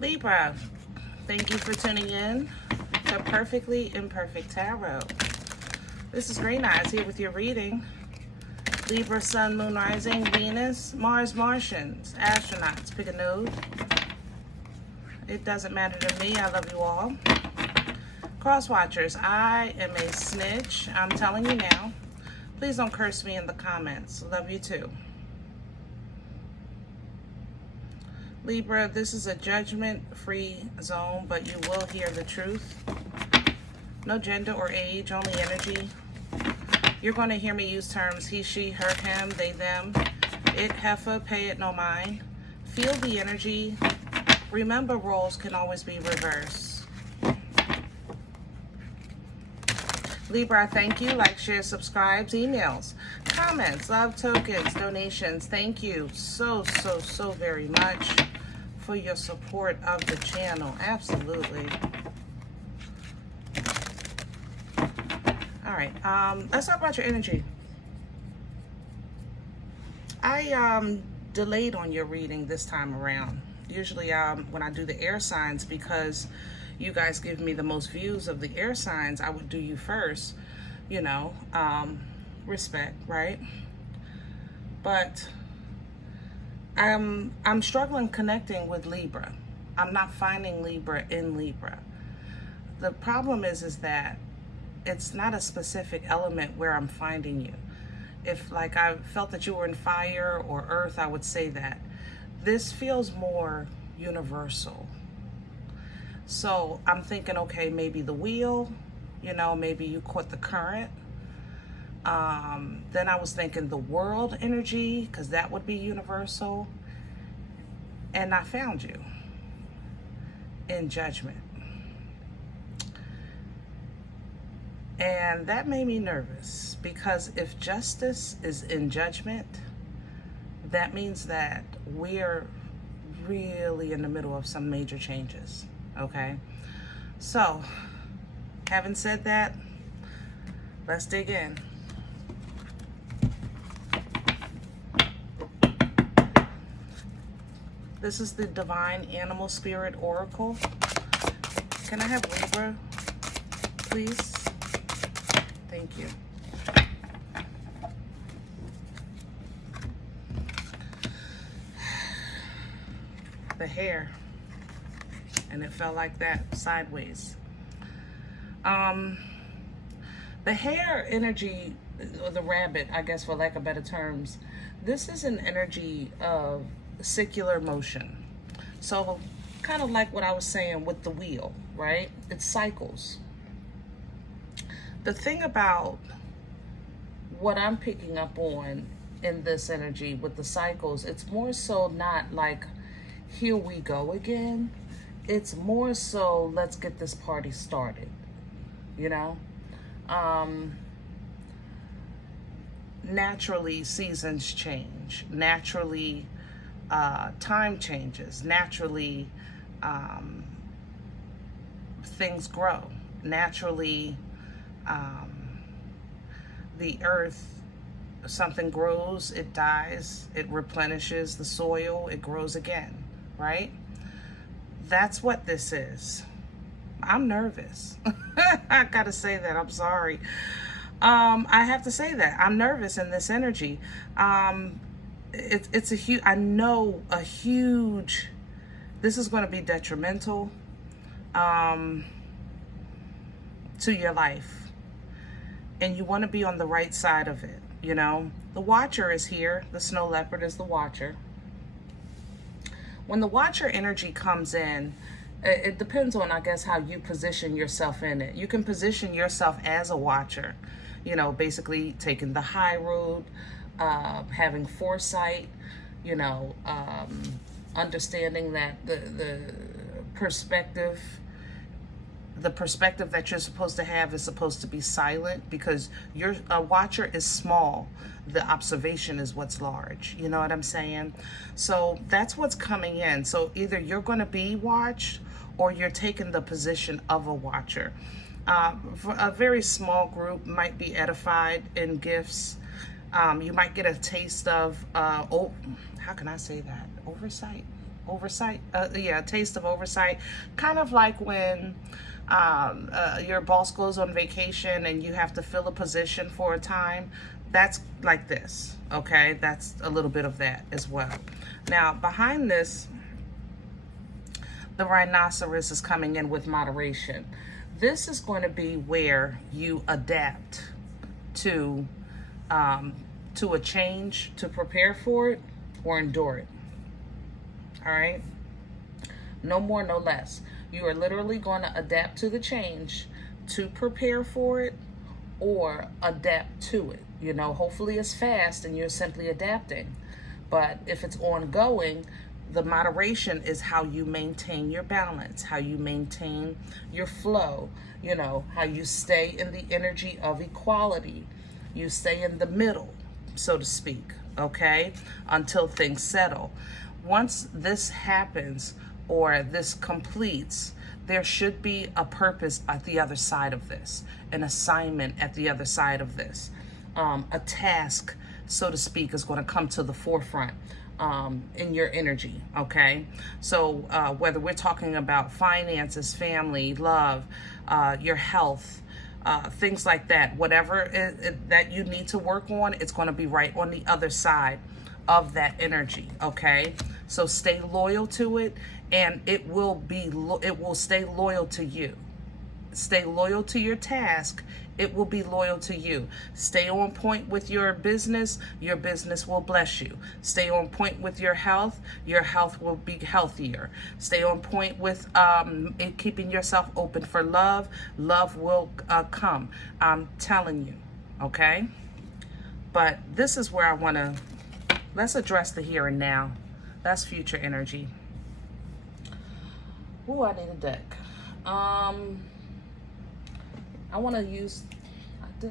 Libra, thank you for tuning in to Perfectly Imperfect Tarot. This is Green Eyes here with your reading. Libra, Sun, Moon, Rising, Venus, Mars, Martians, astronauts. Pick a node. It doesn't matter to me. I love you all. Cross watchers, I am a snitch. I'm telling you now. Please don't curse me in the comments. Love you too. Libra, this is a judgment-free zone, but you will hear the truth. No gender or age, only energy. You're going to hear me use terms he, she, her, him, they, them, it, heifer, pay it, no mind. Feel the energy. Remember, roles can always be reversed. Libra, thank you. Like, share, subscribe, emails, comments, love tokens, donations. Thank you so very much for your support of the channel. Absolutely. All right, let's talk about your energy. I delayed on your reading this time around. Usually when I do the air signs, because you guys give me the most views of the air signs, I would do you first, you know, respect, right? But I'm struggling connecting with Libra. I'm not finding Libra in Libra. The problem is that it's not a specific element where I'm finding you. If like I felt that you were in fire or earth, I would say that. This feels more universal. So I'm thinking, okay, maybe the wheel, you know, maybe you caught the current. Then I was thinking the world energy, because that would be universal. And I found you in judgment. And that made me nervous, because if justice is in judgment, that means that we're really in the middle of some major changes, okay? So, having said that, let's dig in. This is the Divine Animal Spirit Oracle. Can I have Libra, please? Thank you. The hair, and it felt like that sideways. The hair energy, or the rabbit, I guess for lack of better terms, this is an energy of circular motion. So kind of like what I was saying with the wheel, right? It cycles. The thing about what I'm picking up on in this energy with the cycles, it's more so not like, here we go again. It's more so, let's get this party started, you know? Naturally, seasons change. Naturally, time changes. Naturally, things grow. Naturally, the earth, something grows, it dies, it replenishes the soil, it grows again, right? That's what this is. I'm nervous. I gotta say that. I'm sorry. I have to say that I'm nervous in this energy. It's a huge, I know a huge, this is going to be detrimental to your life. And you want to be on the right side of it, you know. The Watcher is here. The Snow Leopard is the Watcher. When the Watcher energy comes in, it depends on, I guess, how you position yourself in it. You can position yourself as a Watcher, you know, basically taking the high road, having foresight, you know, understanding that the perspective that you're supposed to have is supposed to be silent, because a Watcher is small. The observation is what's large. You know what I'm saying? So that's what's coming in. So either you're going to be watched, or you're taking the position of a Watcher. For a very small group might be edified in gifts. You might get a taste of, how can I say that? Oversight? oversight. Yeah, a taste of oversight. Kind of like when your boss goes on vacation and you have to fill a position for a time. That's like this, okay? That's a little bit of that as well. Now, behind this, the rhinoceros is coming in with moderation. This is going to be where you adapt to a change, to prepare for it or endure it. All right? No more, no less. You are literally going to adapt to the change, to prepare for it or adapt to it. You know, hopefully it's fast and you're simply adapting. But if it's ongoing, the moderation is how you maintain your balance, how you maintain your flow, you know, how you stay in the energy of equality. You stay in the middle, so to speak, okay, until things settle. Once this happens or this completes, there should be a purpose at the other side of this, an assignment at the other side of this. A task, so to speak, is going to come to the forefront in your energy, okay? So whether we're talking about finances, family, love, your health, things like that, whatever that you need to work on, it's going to be right on the other side of that energy, okay? So stay loyal to it, and it will stay loyal to you. Stay loyal to your task. It will be loyal to you. Stay on point with your business will bless you. Stay on point with your health will be healthier. Stay on point with keeping yourself open for love will come. I'm telling you, okay? But this is where I want to, let's address the here and now. That's future energy. Ooh, I need a deck. I want to use, I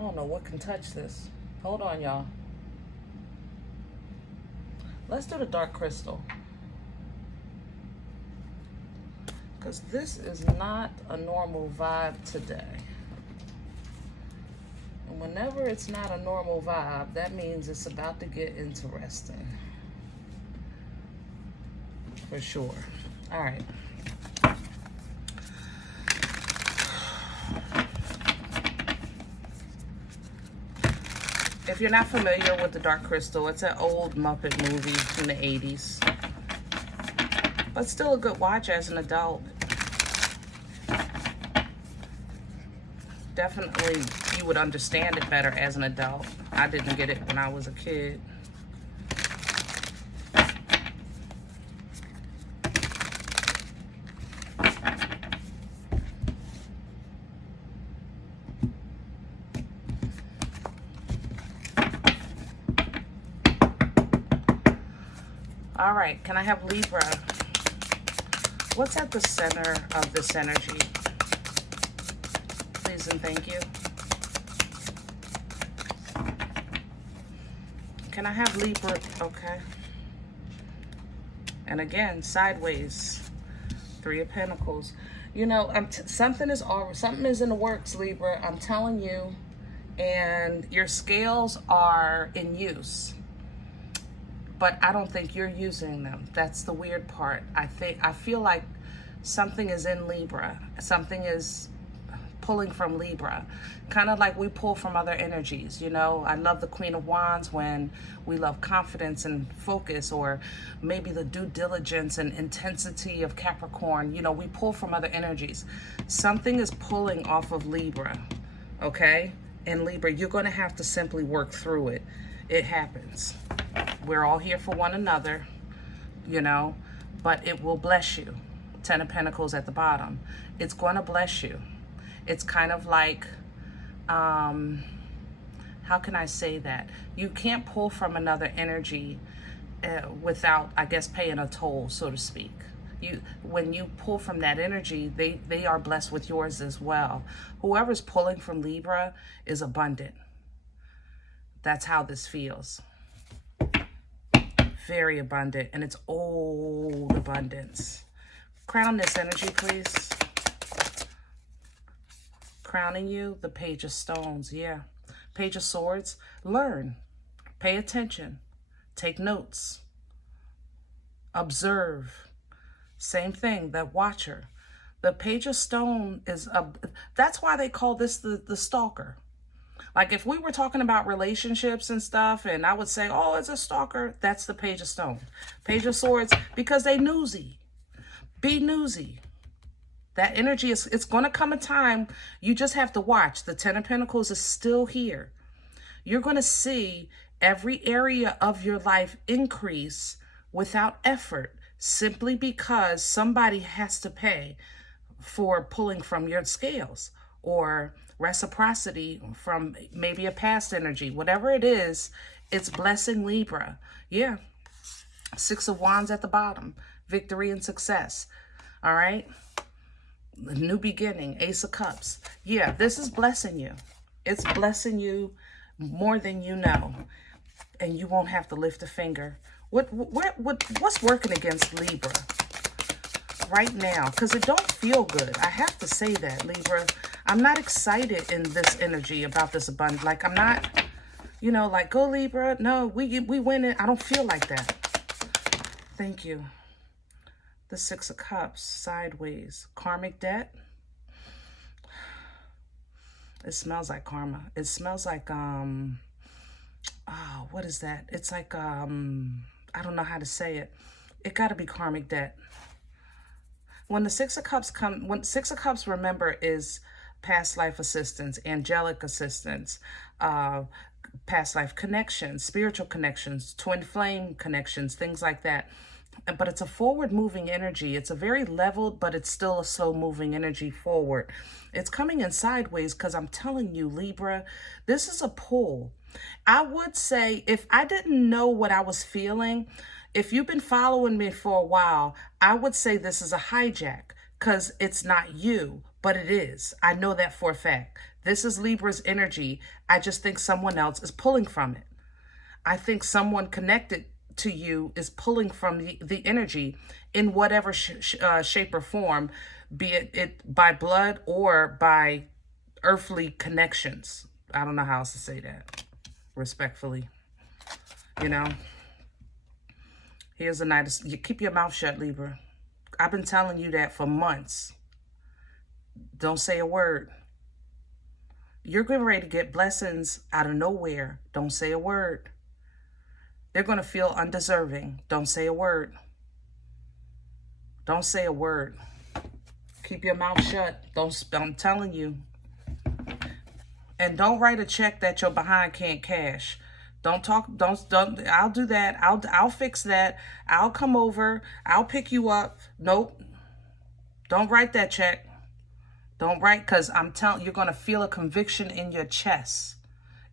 don't know what can touch this. Hold on, y'all. Let's do the dark crystal. Because this is not a normal vibe today. And whenever it's not a normal vibe, that means it's about to get interesting. For sure. All right. If you're not familiar with the Dark Crystal, it's an old Muppet movie from the 80s. But still a good watch as an adult. Definitely you would understand it better as an adult. I didn't get it when I was a kid. All right, can I have Libra? What's at the center of this energy? Please and thank you. Can I have Libra? Okay. And again, sideways. 3 of Pentacles. You know, something is in the works, Libra. I'm telling you. And your scales are in use. But I don't think you're using them. That's the weird part. I feel like something is in Libra. Something is pulling from Libra. Kind of like we pull from other energies, you know. I love the Queen of Wands when we love confidence and focus, or maybe the due diligence and intensity of Capricorn. You know, we pull from other energies. Something is pulling off of Libra, okay? And Libra, you're going to have to simply work through it. It happens. We're all here for one another, you know, but it will bless you. 10 of Pentacles at the bottom. It's going to bless you. It's kind of like, how can I say that? You can't pull from another energy without, I guess, paying a toll, so to speak. When you pull from that energy, they are blessed with yours as well. Whoever's pulling from Libra is abundant. That's how this feels. Very abundant, and it's old abundance. Crown this energy, please. Crowning you, the Page of Stones, yeah. Page of Swords, learn, pay attention, take notes, observe. Same thing, that watcher. The Page of Stone is that's why they call this the stalker. Like if we were talking about relationships and stuff, and I would say, oh, it's a stalker, that's the Page of Stone. Page of Swords, because they newsy. Be newsy. That energy is, it's going to come a time, you just have to watch. The Ten of Pentacles is still here. You're going to see every area of your life increase without effort, simply because somebody has to pay for pulling from your scales, or reciprocity from maybe a past energy. Whatever it is, it's blessing Libra. Yeah. Six of Wands at the bottom. Victory and success. All right. The new beginning. Ace of Cups. Yeah, this is blessing you. It's blessing you more than you know. And you won't have to lift a finger. What's working against Libra right now? Because it don't feel good. I have to say that, Libra. I'm not excited in this energy about this abundance. Like, I'm not, you know, like, go Libra. No, we win it. I don't feel like that. Thank you. The Six of Cups, sideways. Karmic debt. It smells like karma. It smells like, oh, what is that? It's like, I don't know how to say it. It got to be karmic debt. When the Six of Cups come, when Six of Cups, remember, is past life assistance, angelic assistance, past life connections, spiritual connections, twin flame connections, things like that. But it's a forward moving energy. It's a very leveled, but it's still a slow moving energy forward. It's coming in sideways because I'm telling you, Libra, this is a pull. I would say if I didn't know what I was feeling, if you've been following me for a while, I would say this is a hijack because it's not you, but it is. I know that for a fact. This is Libra's energy. I just think someone else is pulling from it. I think someone connected to you is pulling from the energy in whatever shape or form, be it by blood or by earthly connections. I don't know how else to say that respectfully. You know, here's a night. You keep your mouth shut, Libra. I've been telling you that for months. Don't say a word. You're getting ready to get blessings out of nowhere. Don't say a word. They're going to feel undeserving. Don't say a word. Don't say a word. Keep your mouth shut. I'm telling you. And don't write a check that your behind can't cash. Don't, I'll do that. I'll fix that. I'll come over. I'll pick you up. Nope. Don't write that check. Don't write, because I'm telling you, you're going to feel a conviction in your chest.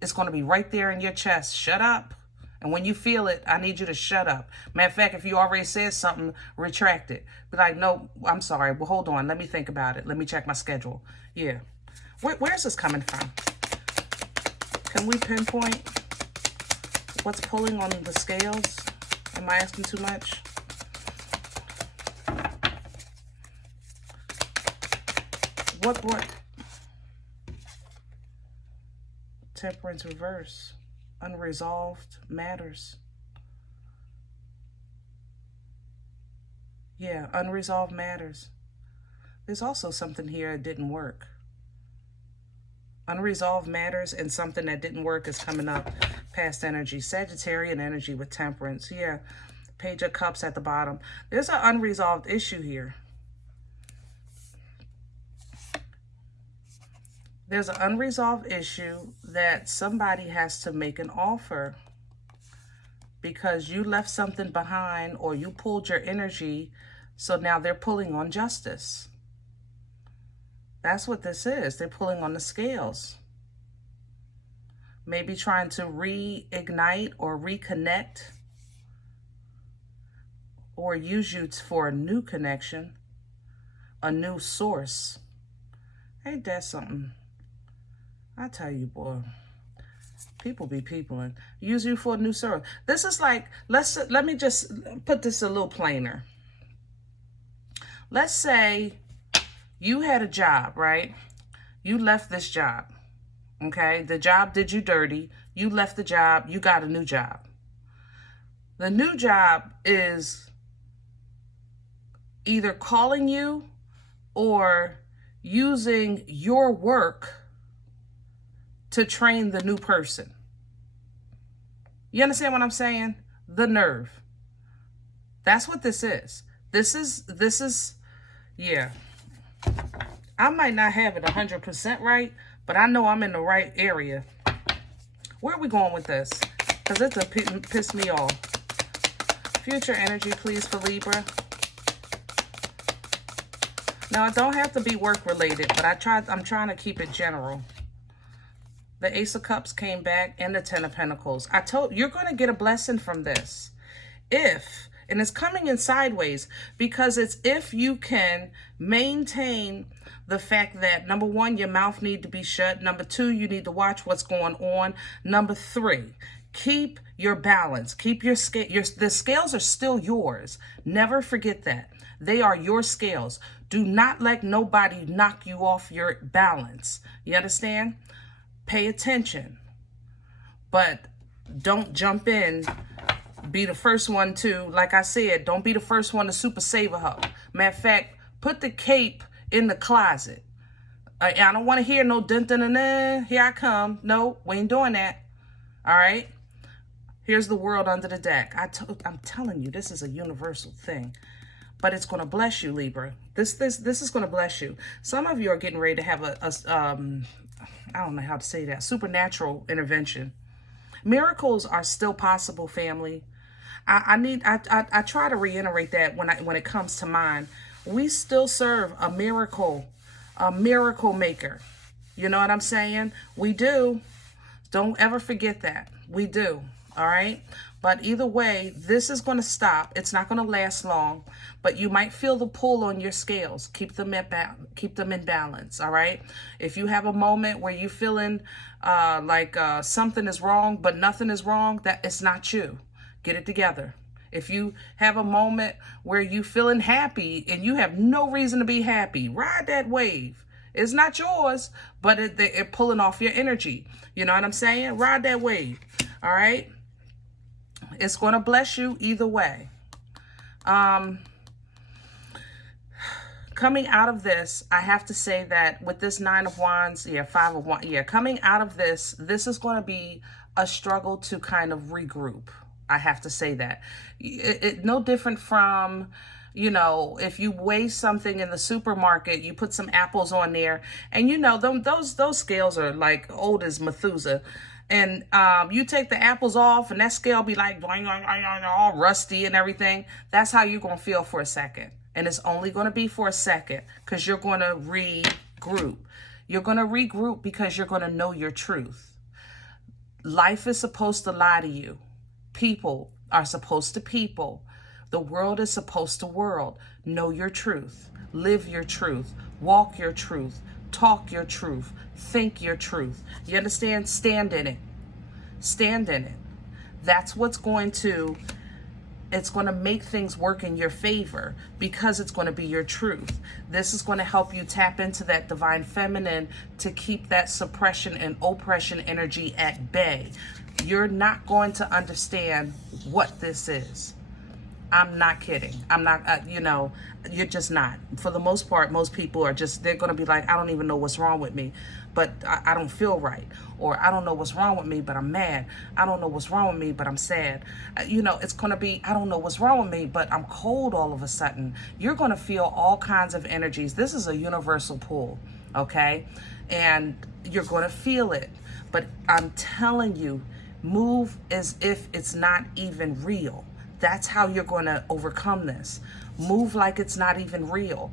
It's going to be right there in your chest. Shut up. And when you feel it, I need you to shut up. Matter of fact, if you already said something, retract it. Be like, no, I'm sorry. Well, hold on. Let me think about it. Let me check my schedule. Yeah. Where's this coming from? Can we pinpoint what's pulling on the scales? Am I asking too much? What? Temperance reverse. Unresolved matters. Yeah, unresolved matters. There's also something here that didn't work. Unresolved matters and something that didn't work is coming up. Past energy. Sagittarian energy with temperance. Yeah. Page of Cups at the bottom. There's an unresolved issue here. There's an unresolved issue that somebody has to make an offer because you left something behind or you pulled your energy, so now they're pulling on justice. That's what this is. They're pulling on the scales. Maybe trying to reignite or reconnect or use you for a new connection, a new source. Ain't that something? I tell you, boy, people be peopling. Use you for a new service. This is like, let me just put this a little plainer. Let's say you had a job, right? You left this job, okay? The job did you dirty. You left the job. You got a new job. The new job is either calling you or using your work to train the new person. You understand what I'm saying? The nerve. That's what this is. This is, yeah. I might not have it 100% right, but I know I'm in the right area. Where are we going with this? Because it's pissed me off. Future energy, please, for Libra. Now, it don't have to be work related, but I'm trying to keep it general. The Ace of Cups came back and the Ten of Pentacles. I told you're going to get a blessing from this. And it's coming in sideways, because it's if you can maintain the fact that, number one, your mouth need to be shut. Number two, you need to watch what's going on. Number three, keep your balance. Keep your scale. The scales are still yours. Never forget that. They are your scales. Do not let nobody knock you off your balance. You understand? Pay attention. But don't jump in. Be the first one to, like I said, don't be the first one to super save a hoe. Matter of fact, put the cape in the closet. I don't want to hear no dun dun dun dun. Here I come. No, we ain't doing that. All right. Here's the world under the deck. I'm telling you, this is a universal thing. But it's going to bless you, Libra. This is going to bless you. Some of you are getting ready to have I don't know how to say that, supernatural intervention. Miracles are still possible, family. I try to reiterate that when it comes to mine. We still serve a miracle maker. You know what I'm saying? We do. Don't ever forget that. We do. All right. But either way, this is going to stop. It's not going to last long, but you might feel the pull on your scales. Keep them in balance. All right. If you have a moment where you're feeling like something is wrong, but nothing is wrong, that it's not you. Get it together. If you have a moment where you feeling happy and you have no reason to be happy, ride that wave. It's not yours, but it pulling off your energy. You know what I'm saying? Ride that wave. All right. It's going to bless you either way. Coming out of this, I have to say that with this Nine of Wands, Five of Wands, coming out of this is going to be a struggle to kind of regroup. I have to say that. It no different from, you know, if you weigh something in the supermarket, you put some apples on there, and you know, those scales are like old as Methuselah. And you take the apples off and that scale be like all rusty and everything. That's how you're going to feel for a second. And it's only going to be for a second, because you're going to regroup. You're going to regroup because you're going to know your truth. Life is supposed to lie to you. People are supposed to people. The world is supposed to world. Know your truth. Live your truth. Walk your truth. Talk your truth. Think your truth. You understand? Stand in it. Stand in it. That's what's going to, it's going to make things work in your favor, because it's going to be your truth. This is going to help you tap into that divine feminine to keep that suppression and oppression energy at bay. You're not going to understand what this is. I'm not kidding. I'm not, you know, you're just not. For the most part, most people are just, they're going to be like, I don't even know what's wrong with me, but I don't feel right. Or I don't know what's wrong with me, but I'm mad. I don't know what's wrong with me, but I'm sad. You know, it's going to be, I don't know what's wrong with me, but I'm cold all of a sudden. You're going to feel all kinds of energies. This is a universal pull, okay? And you're going to feel it. But I'm telling you, move as if it's not even real. That's how you're going to overcome this. Move like it's not even real.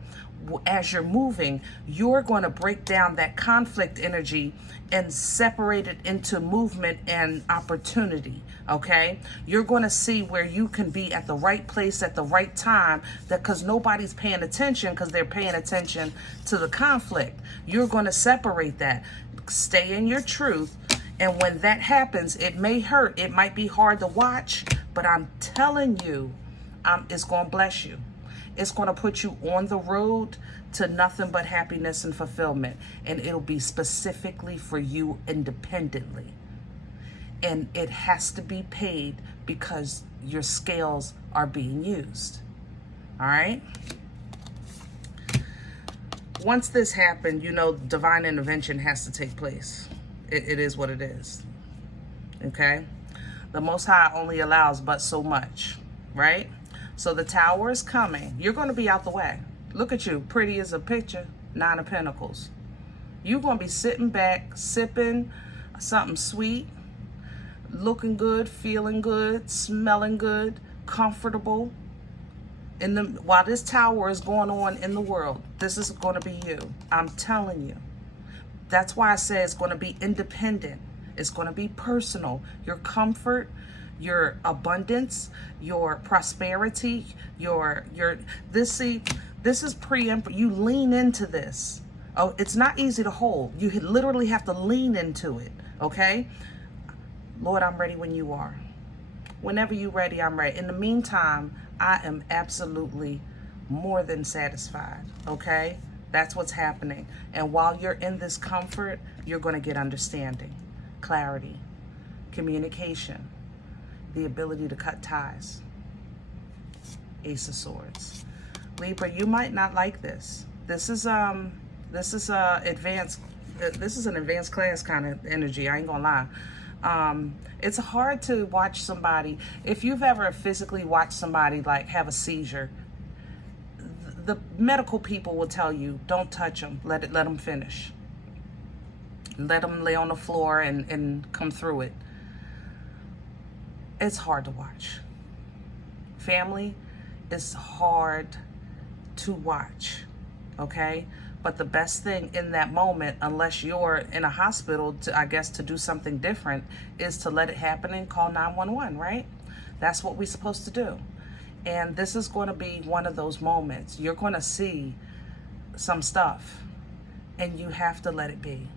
As you're moving, you're going to break down that conflict energy and separate it into movement and opportunity, okay? You're going to see where you can be at the right place at the right time, that because nobody's paying attention, because they're paying attention to the conflict. You're going to separate that. Stay in your truth. And when that happens, it may hurt. It might be hard to watch, but I'm telling you, it's going to bless you. It's going to put you on the road to nothing but happiness and fulfillment. And it'll be specifically for you independently. And it has to be paid because your scales are being used. All right? once this happened, you know, divine intervention has to take place. It is what it is. Okay? The Most High only allows but so much, right? So the Tower is coming. You're going to be out the way. Look at you, pretty as a picture, 9 of Pentacles. You're going to be sitting back, sipping something sweet, looking good, feeling good, smelling good, comfortable. While this Tower is going on in the world, this is going to be you. I'm telling you. That's why I say it's going to be independent. It's going to be personal. Your comfort, your abundance, your prosperity, this is preempt. You lean into this. Oh, it's not easy to hold. You literally have to lean into it. Okay? Lord, I'm ready when you are. Whenever you're ready, I'm ready. In the meantime, I am absolutely more than satisfied. Okay? That's what's happening. And while you're in this comfort, you're going to get understanding, clarity, communication, the ability to cut ties. Ace of Swords. Libra, you might not like this. This is an advanced class kind of energy. I ain't gonna lie. It's hard to watch somebody. If you've ever physically watched somebody like have a seizure, the medical people will tell you, don't touch them. Let them finish. Let them lay on the floor and come through it. It's hard to watch. Family is hard to watch, okay? But the best thing in that moment, unless you're in a hospital, to do something different, is to let it happen and call 911, right? That's what we're supposed to do. And this is going to be one of those moments. You're going to see some stuff, and you have to let it be.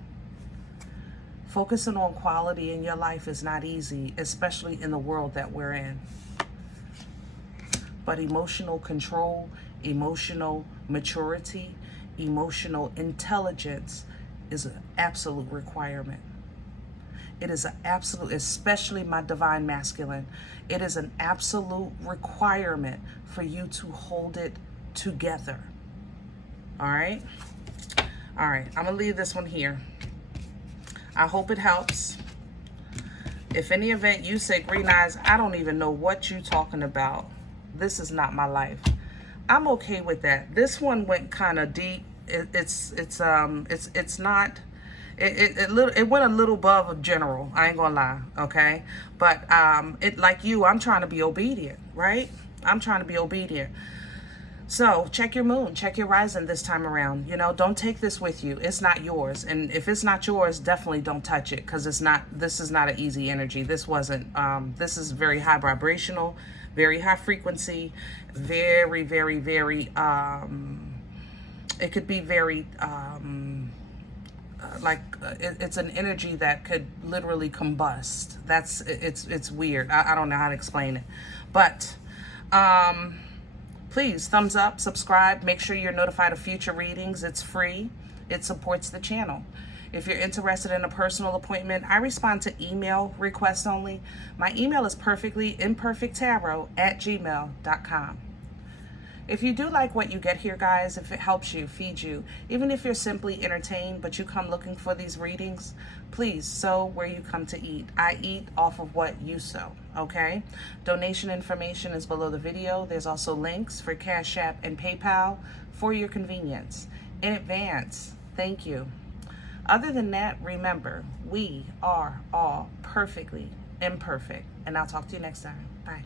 Focusing on quality in your life is not easy, especially in the world that we're in. But emotional control, emotional maturity, emotional intelligence is an absolute requirement. It is an absolute, especially my divine masculine, it is an absolute requirement for you to hold it together. All right? All right, I'm going to leave this one here. I hope it helps. If any event you say, Green Eyes, I don't even know what you're talking about. This is not my life. I'm okay with that. This one went kind of deep. It went a little above general. I ain't gonna lie, okay? But like you, I'm trying to be obedient, right? I'm trying to be obedient. So check your moon, check your rising this time around. You know, don't take this with you. It's not yours. And if it's not yours, definitely don't touch it, because this is not an easy energy. This is very high vibrational, very high frequency, very, very, very, it could be very, it's an energy that could literally combust. It's weird. I don't know how to explain it. But, please, thumbs up, subscribe, make sure you're notified of future readings. It's free. It supports the channel. If you're interested in a personal appointment, I respond to email requests only. My email is perfectlyimperfecttarot@gmail.com. If you do like what you get here, guys, if it helps you, feeds you, even if you're simply entertained, but you come looking for these readings, please sow where you come to eat. I eat off of what you sow, okay? Donation information is below the video. There's also links for CashApp and PayPal for your convenience. In advance, thank you. Other than that, remember, we are all perfectly imperfect. And I'll talk to you next time. Bye.